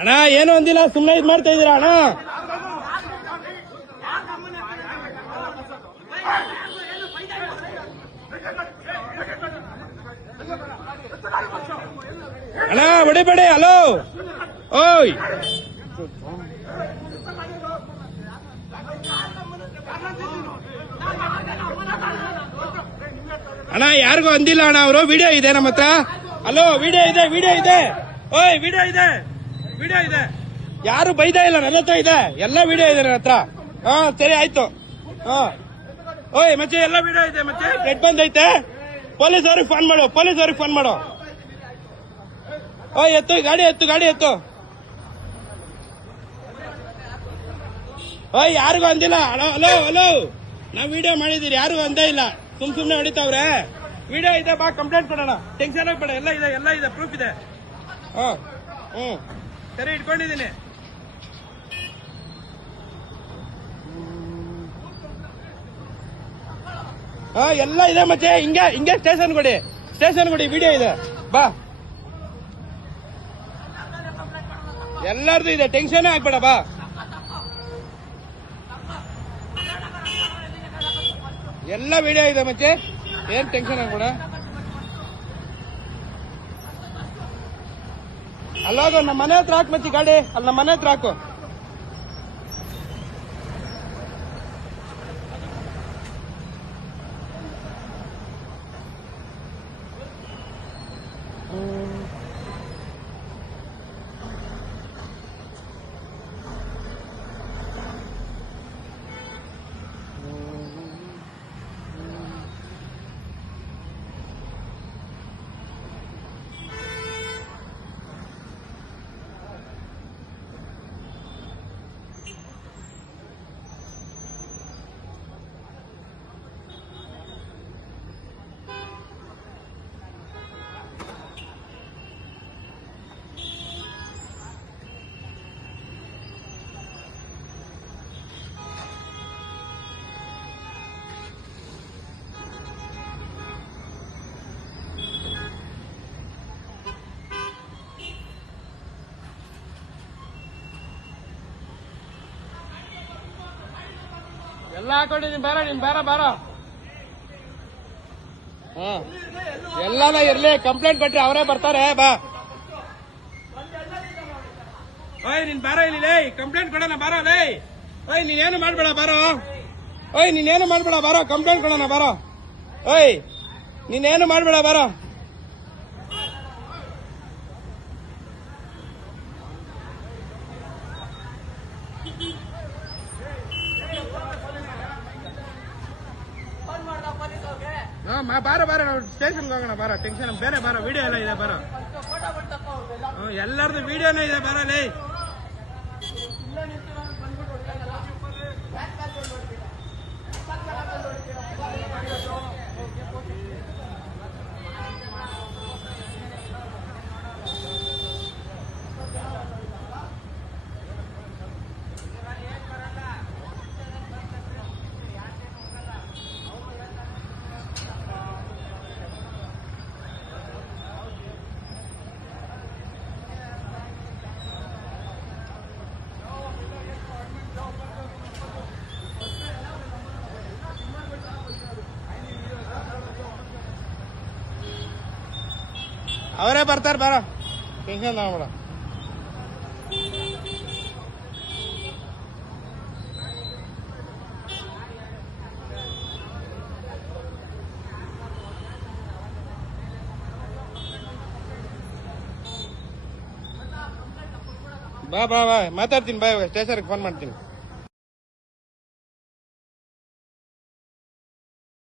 ಅಣ್ಣ ಏನು ಅಂದಿಲ್ಲ, ಸುಮ್ಮನೆ ಇದ್ ಮಾಡ್ತಾ ಇದೀರಾ ಅಣ್ಣ. ಅಣ್ಣ ಹೊಡಿಬೇಡಿ. ಹಲೋ ಓಯ್ ಅಣ್ಣ, ಯಾರಿಗೂ ಅಂದಿಲ್ಲ ಅಣ್ಣ. ಅವರು ವಿಡಿಯೋ ಇದೆ ನಮ್ಮ ಹತ್ರ. ಹಲೋ ವಿಡಿಯೋ ಇದೆ, ವಿಡಿಯೋ ಇದೆ. ಓಯ್ ವಿಡಿಯೋ ಇದೆ, ವಿಡಿಯೋ ಇದೆ. ಯಾರು ಬೈದಾ ಇಲ್ಲ, ನನ್ನ ಹತ್ರ ಇದೆ, ಎಲ್ಲ ವಿಡಿಯೋ ಇದೆ ನನ್ನ ಹತ್ರ. ಹಾ ಸರಿ ಆಯ್ತು. ಹಾ ಓಯ್ ಮಚ್ಚೆ ಎಲ್ಲ ವಿಡಿಯೋ ಇದೆ. ಮತ್ತೆ ರೆಡ್ ಬಂದೈತೆ. ಪೊಲೀಸ್ ಅವ್ರಿಗೆ ಫೋನ್ ಮಾಡು, ಪೊಲೀಸ್ ಅವ್ರಿಗೆ ಫೋನ್ ಮಾಡು. ಓಯ್ ಎತ್ತು ಗಾಡಿ, ಎತ್ತು ಗಾಡಿ, ಎತ್ತು. ಓಯ್ ಯಾರಿಗೂ ಅಂದಿಲ್ಲ. ಹಲೋ ಹಲೋ ಹಲೋ, ನಾವ್ ವಿಡಿಯೋ ಮಾಡಿದೀರಿ, ಯಾರಿಗೂ ಅಂದೇ ಇಲ್ಲ. ಸುಮ್ನೆ ಹೊಡಿತಾವ್ರೆ. ವಿಡಿಯೋ ಇದೆ, ಬಾ ಕಂಪ್ಲೇಂಟ್ ಕೊಡೋಣ. ಟೆನ್ಷನ್ ಆಗ್ಬೇಡ, ಎಲ್ಲ ಇದೆ, ಎಲ್ಲ ಇದೆ, ಪ್ರೂಫ್ ಇದೆ. ಸರಿ ಇಟ್ಕೊಂಡಿದ್ದೀನಿ. ಎಲ್ಲ ಇದೆ ಮತ್ತೆ. ಹಿಂಗೆ ಹಿಂಗೆ ಸ್ಟೇಷನ್ ಕೊಡಿ, ಸ್ಟೇಷನ್ ಕೊಡಿ, ವಿಡಿಯೋ ಇದೆ, ಬಾ. ಎಲ್ಲಾರ್ದು ಇದೆ, ಟೆನ್ಷನ್ ಆಗ್ಬೇಡ, ಬಾ. ಎಲ್ಲ ವಿಡಿಯೋ ಇದೆ ಮತ್ತೆ, ಏನ್ ಟೆನ್ಷನ್ ಆಗ್ಬೇಡ. ಅಲ್ಲಾಗ ನಮ್ಮ ಮನೆ ಹತ್ರ ಹಾಕ್ ಮಚ್ಚಿ ಗಾಡಿ, ಅಲ್ಲಿ ನಮ್ಮ ಮನೆ ಹತ್ರ ಹಾಕು. ಎಲ್ಲ ಹಾಕೊಂಡಿದ್ದೀನಿ, ಬೇಡ ನೀನ್, ಬೇಡ ಬೇಡ. ಎಲ್ಲಾನ ಇರ್ಲಿ, ಕಂಪ್ಲೇಂಟ್ ಕೊಟ್ರಿ ಅವರೇ ಬರ್ತಾರೆ, ಬಾ. ಓಯ್ ನೀನ್ ಬಾರ ಇಲ್ಲಿ, ಕಂಪ್ಲೇಂಟ್ ಕೊಡೋಣ, ಬಾರ ಲೇ. ಓಯ್ ನೀನೇನು ಮಾಡ್ಬೇಡ, ಬಾರೋ. ಓಯ್ ನೀನೇನು ಮಾಡ್ಬೇಡ, ಬಾರೋ, ಕಂಪ್ಲೇಂಟ್ ಕೊಡೋಣ, ಬಾರೋ. ಓಯ್ ನೀನೇನು ಮಾಡ್ಬೇಡ, ಬಾರೋ. ಬಾರ ಬಾರ, ನಾವು ಸ್ಟೇಷನ್ಗೆ ಹೋಗೋಣ, ಬಾರ. ಟೆನ್ಷನ್ ಬೇರೆ, ಬಾರ. ವಿಡಿಯೋ ಎಲ್ಲ ಇದೆ, ಬಾರ. ಎಲ್ಲರದು ವಿಡಿಯೋನೇ ಇದೆ, ಬಾರ ಲೇ. ಅವರೇ ಬರ್ತಾರೆ, ಬಾರ. ಟೆನ್ಷನ್ ತಗೋಬೇಡ. ಬಾ ಬಾ ಬಾ, ಮಾತಾಡ್ತೀನಿ, ಬಾ. ಇವಾಗ ಸ್ಟೇಷನ್ಗೆ ಫೋನ್ ಮಾಡ್ತೀನಿ.